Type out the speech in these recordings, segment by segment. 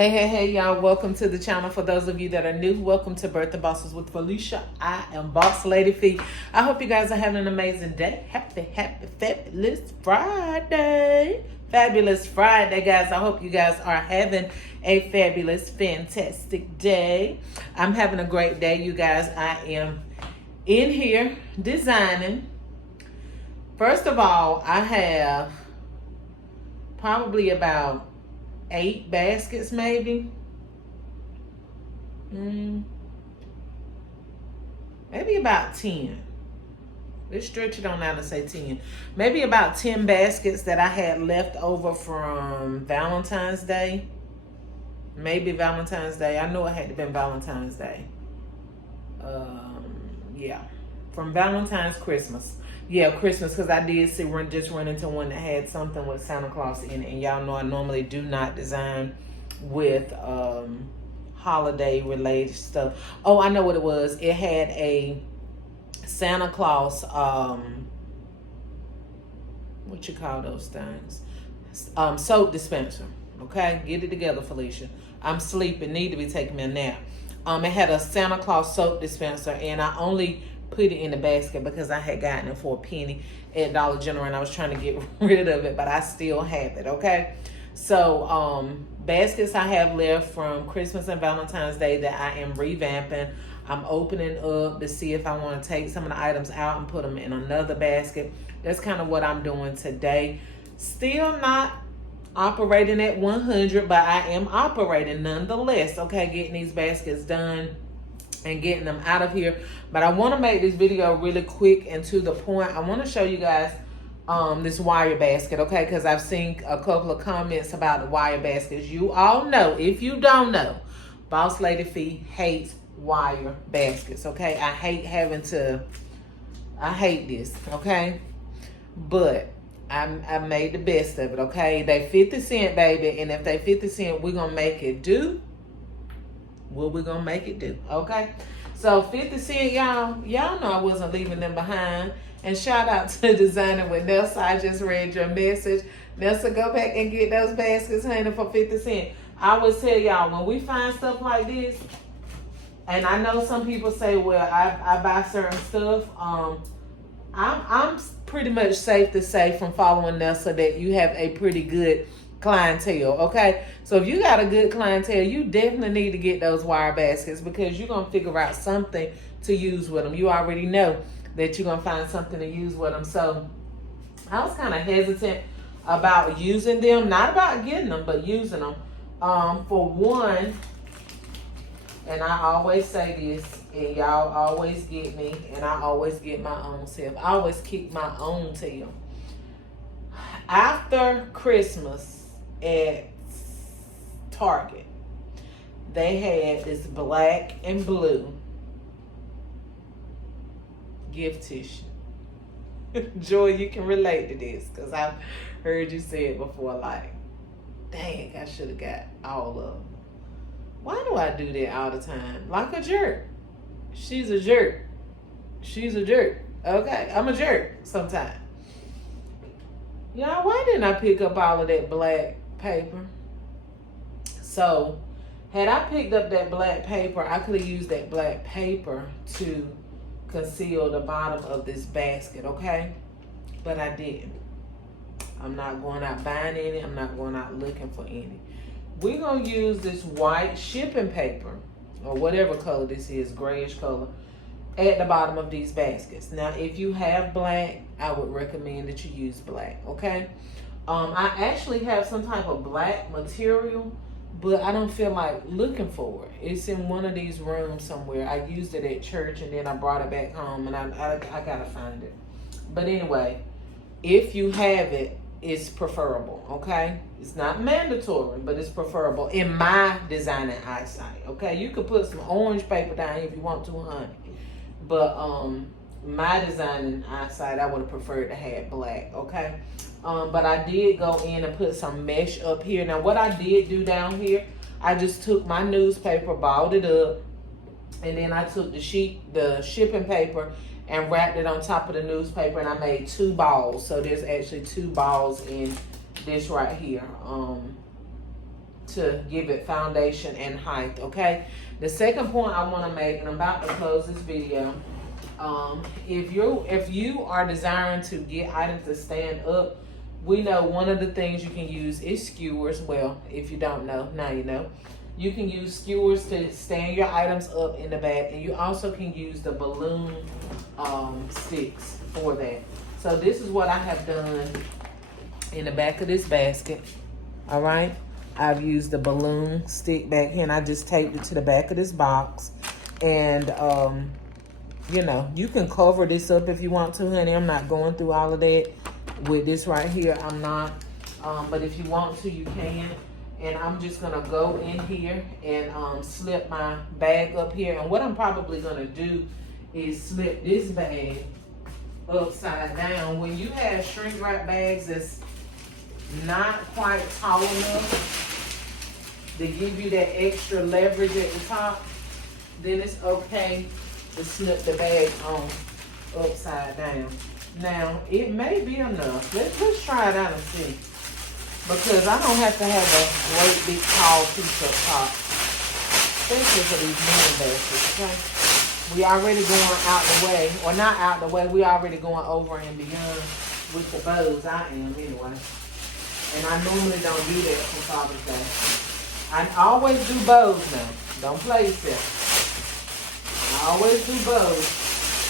Hey, y'all. Welcome to the channel. For those of you that are new, welcome to Birthday Bosses with Felicia. I am Boss Lady Fee. I hope you guys are having an amazing day. Happy, fabulous Friday. Fabulous Friday, guys. I hope you guys are having a fabulous, fantastic day. I'm having a great day, you guys. I am in here designing. First of all, I have probably about 8 baskets, maybe. Maybe about 10. Let's stretch it on out and say 10. Maybe about 10 baskets that I had left over from Valentine's Day. Maybe Valentine's Day. I know it had to been Valentine's Day. Yeah. From Valentine's, Christmas. Yeah, Christmas, because I did just run into one that had something with Santa Claus in it. And y'all know I normally do not design with holiday related stuff. Oh, I know what it was. It had a Santa Claus, what you call those things? Soap dispenser. Okay, get it together, Felicia. I'm sleeping, need to be taking me a nap. It had a Santa Claus soap dispenser, and I only put it in the basket because I had gotten it for a penny at Dollar General and I was trying to get rid of it, but I still have it. Okay, so baskets I have left from Christmas and Valentine's Day that I am revamping. I'm opening up to see if I want to take some of the items out and put them in another basket. That's kind of what I'm doing today. Still not operating at 100, but I am operating nonetheless. Okay, getting these baskets done and getting them out of here. But I want to make this video really quick and to the point. I want to show you guys this wire basket, okay? Because I've seen a couple of comments about the wire baskets. You all know, if you don't know, Boss Lady Fee hates wire baskets, okay? I hate this, okay? But I made the best of it, okay? They 50 cent, baby, and if they 50 cent, we're gonna make it do what we're gonna make it do, okay? So 50 cent, y'all know I wasn't leaving them behind. And shout out to Designing with Nelsa. I just read your message. Nelsa, go back and get those baskets, honey, for 50 cent. I always tell y'all, when we find stuff like this, and I know some people say, well, I buy certain stuff. I'm pretty much safe to say from following Nelsa that you have a pretty good clientele, okay? So if you got a good clientele, you definitely need to get those wire baskets because you're going to figure out something to use with them. You already know that you're going to find something to use with them. So I was kind of hesitant about using them, not about getting them, but using them. For one, and I always say this, and y'all always get me, and I always get my own self. I always kick my own tail. After Christmas at Target, they had this black and blue gift tissue. Joy, you can relate to this because I've heard you say it before, like, dang, I should have got all of them. Why do I do that all the time? Like a jerk. She's a jerk. She's a jerk. Okay, I'm a jerk sometimes. Y'all, why didn't I pick up all of that black paper? So, had I picked up that black paper, I could have used that black paper to conceal the bottom of this basket, okay? But I didn't. I'm not going out buying any. I'm not going out looking for any. We're going to use this white shipping paper, or whatever color this is, grayish color, at the bottom of these baskets. Now, if you have black, I would recommend that you use black, okay? I actually have some type of black material, but I don't feel like looking for it. It's in one of these rooms somewhere. I used it at church, and then I brought it back home, and I gotta find it. But anyway, if you have it, it's preferable, okay? It's not mandatory, but it's preferable in my designing eyesight, okay? You could put some orange paper down if you want to, honey. But my designing eyesight, I would have preferred to have black, okay? But I did go in and put some mesh up here. Now, what I did do down here, I just took my newspaper, balled it up, and then I took the shipping paper, and wrapped it on top of the newspaper, and I made 2 balls. So there's actually 2 balls in this right here. to give it foundation and height, okay? The second point I want to make, and I'm about to close this video, if you are desiring to get items to stand up, we know one of the things you can use is skewers. Well, if you don't know, now you know. You can use skewers to stand your items up in the back, and you also can use the balloon sticks for that. So this is what I have done in the back of this basket. All right, I've used the balloon stick back here, and I just taped it to the back of this box. And you know, you can cover this up if you want to, honey. I'm not going through all of that with this right here. I'm not. But if you want to, you can. And I'm just gonna go in here and slip my bag up here. And what I'm probably gonna do is slip this bag upside down. When you have shrink wrap bags that's not quite tall enough to give you that extra leverage at the top, then it's okay to slip the bag on upside down. Now, it may be enough. Let's try it out and see. Because I don't have to have a great big tall piece up top, especially for these mini baskets, okay? We already going out the way, or not out the way, we already going over and beyond with the bows. I am anyway. And I normally don't do that for Father's Day. I always do bows now. Don't play yourself. I always do bows,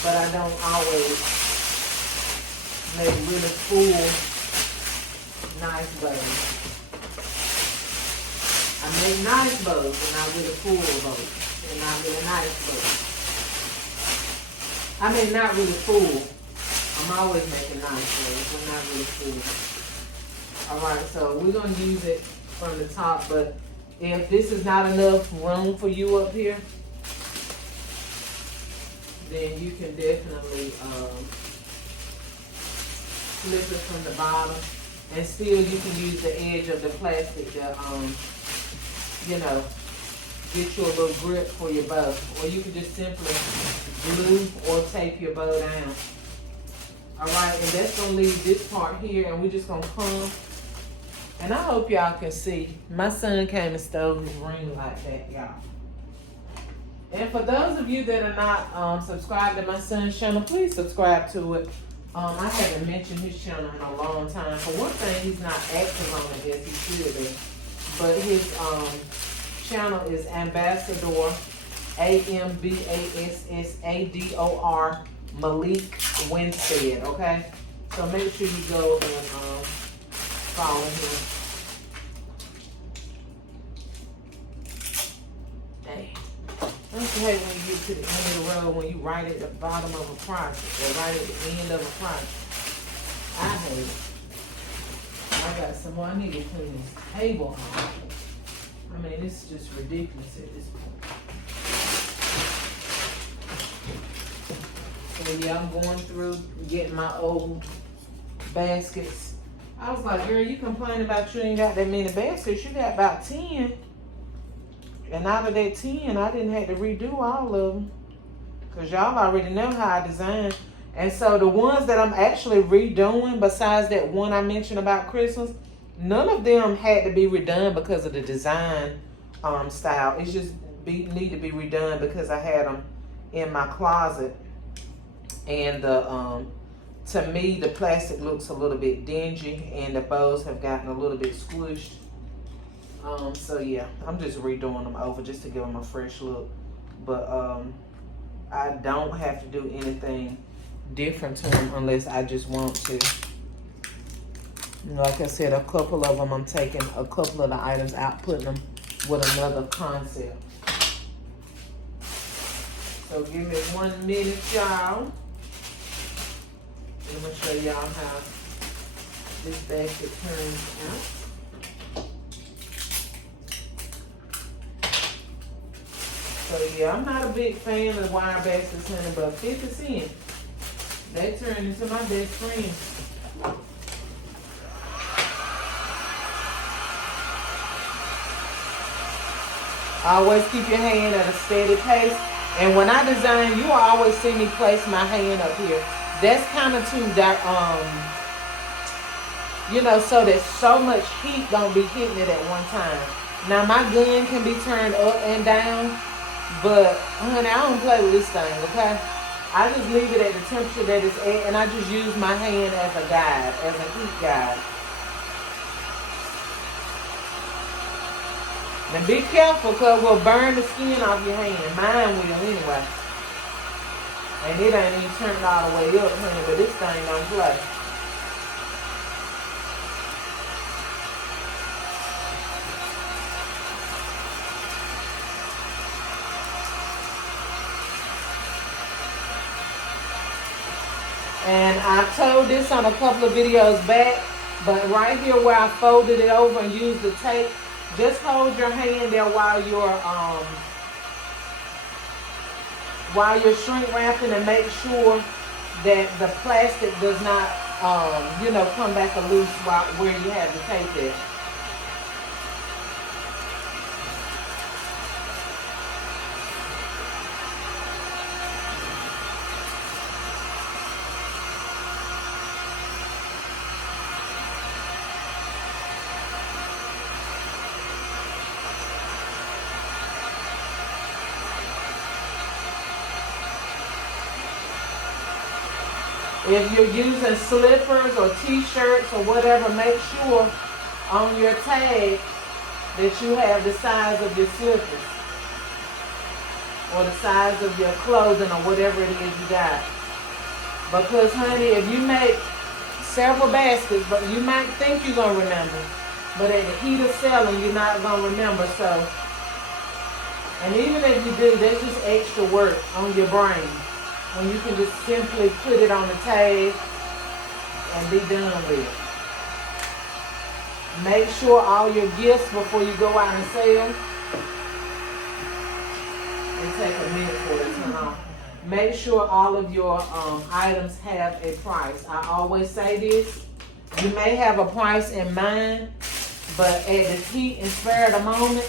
but I don't always make really full nice bows. I make nice bows, but not really full bows, and not really nice bows. I mean, not really full. I'm always making nice bows, but not really full. All right, so we're gonna use it from the top, but if this is not enough room for you up here, then you can definitely flip it from the bottom. And still you can use the edge of the plastic to, you know, get you a little grip for your bow. Or you can just simply glue or tape your bow down. All right, and that's gonna leave this part here, and we're just gonna come. And I hope y'all can see. My son came and stole his ring like that, y'all. And for those of you that are not subscribed to my son's channel, please subscribe to it. I haven't mentioned his channel in a long time. For one thing, he's not active on it as he should be. But his channel is Ambassador, Ambassador Malik Winstead, okay? So make sure you go and follow him. Dang. I used to hate when you get to the end of the road, when you right at the bottom of a project, or right at the end of a project. I hate it. I got some more. I need to clean this table off. I mean, it's just ridiculous at this point. So yeah, I'm going through getting my old baskets. I was like, girl, you complain about you ain't got that many baskets. You got about 10. And out of that 10, I didn't have to redo all of them. Because y'all already know how I design. And so the ones that I'm actually redoing, besides that one I mentioned about Christmas, none of them had to be redone because of the design style. It's just need to be redone because I had them in my closet. And the to me, the plastic looks a little bit dingy and the bows have gotten a little bit squished. So yeah, I'm just redoing them over just to give them a fresh look. But I don't have to do anything different to them unless I just want to. Like I said, a couple of them, I'm taking a couple of the items out, putting them with another concept. So give me 1 minute, y'all. I'm gonna show y'all how this basket turns out. So yeah, I'm not a big fan of wire baskets, honey, but 50 cents, they turned into my best friend. Always keep your hand at a steady pace. And when I design, you will always see me place my hand up here. That's kind of to that, you know, so that so much heat don't be hitting it at one time. Now my gun can be turned up and down, but honey, I don't play with this thing, okay? I just leave it at the temperature that it's at, and I just use my hand as a guide, as a heat guide. Now be careful, because it will burn the skin off your hand. Mine will anyway. And it ain't even turned all the way up, honey, but this thing don't play. And I told this on a couple of videos back, but right here where I folded it over and used the tape, just hold your hand there while you're shrink wrapping, and make sure that the plastic does not, come back loose where you have the tape at. If you're using slippers or t-shirts or whatever, make sure on your tag that you have the size of your slippers or the size of your clothing or whatever it is you got. Because honey, if you make several baskets, but you might think you're going to remember, but at the heat of selling, you're not going to remember. So, and even if you do, that's just extra work on your brain, when you can just simply put it on the tag and be done with it. Make sure all your gifts before you go out and sell. It take a minute for it to turn on. Make sure all of your items have a price. I always say this. You may have a price in mind, but at the heat and spur of the moment,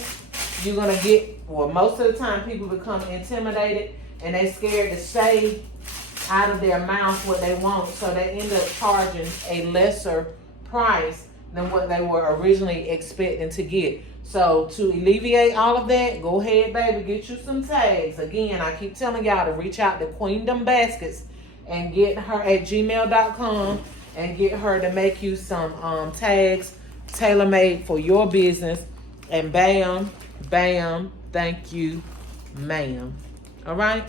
you're going to get, well, most of the time people become intimidated and they scared to say out of their mouth what they want, so they end up charging a lesser price than what they were originally expecting to get. So to alleviate all of that, go ahead, baby, get you some tags. Again, I keep telling y'all to reach out to Queendom Baskets and get her at gmail.com and get her to make you some tags tailor-made for your business. And bam, bam, thank you, ma'am. All right?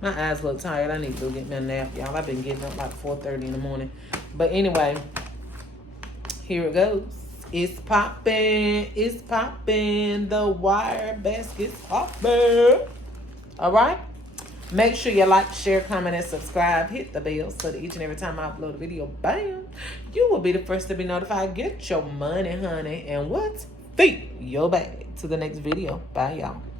My eyes look tired. I need to go get me a nap, y'all. I've been getting up like 4:30 in the morning. But anyway, here it goes. It's popping. It's popping. The wire basket's popping. All right? Make sure you like, share, comment, and subscribe. Hit the bell so that each and every time I upload a video, bam, you will be the first to be notified. Get your money, honey. And what? Feed your bag. To the next video. Bye, y'all.